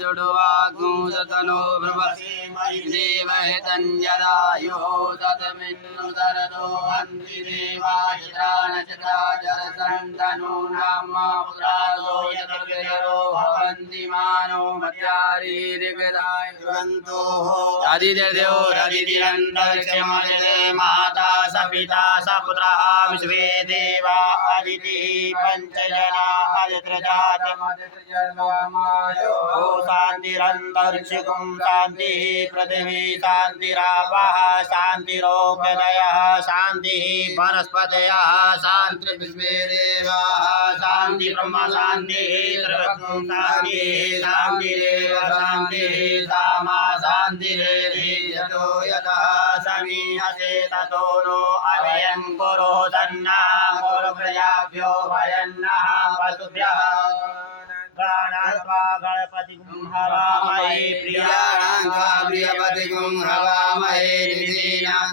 जुडुवाग्नु तनो ब्रह्मसि देवहितञ्जदायो ततमिन्नुदरदो हन्ति देवायित्रानचराचरसन्तनो नाम पुरादो यतर्गयो भवन्ति मानो मत्यारीरिगदाय भवन्तो आदिदेवो रदितिरन्तरिक्षमजले माता सपिता सपुत्रः विश्वे देवा अदितिः पञ्चजना अदित्रजातमदित्रजन्ममायो शान्तिरन्तरिक्षं शान्तिः पृथिवी शान्तिरापः शान्तिरोपदयः शान्तिः वनस्पतयः शान्तिर्विश्वे देवाः शान्ति ब्रह्म शान्तिः त्रिविक्रम शान्तिः शान्तिरेव शान्तिः सामा शान्तिरेधि यतो यतः समीहसे ततो नो अभयं कुरु सन्नः कुरु प्रजाभ्यो भयन्नः पशुभ्यः गणात्वा गणपतिं हवामहे प्रियाणां प्रियपतिं हवामहे निधीनां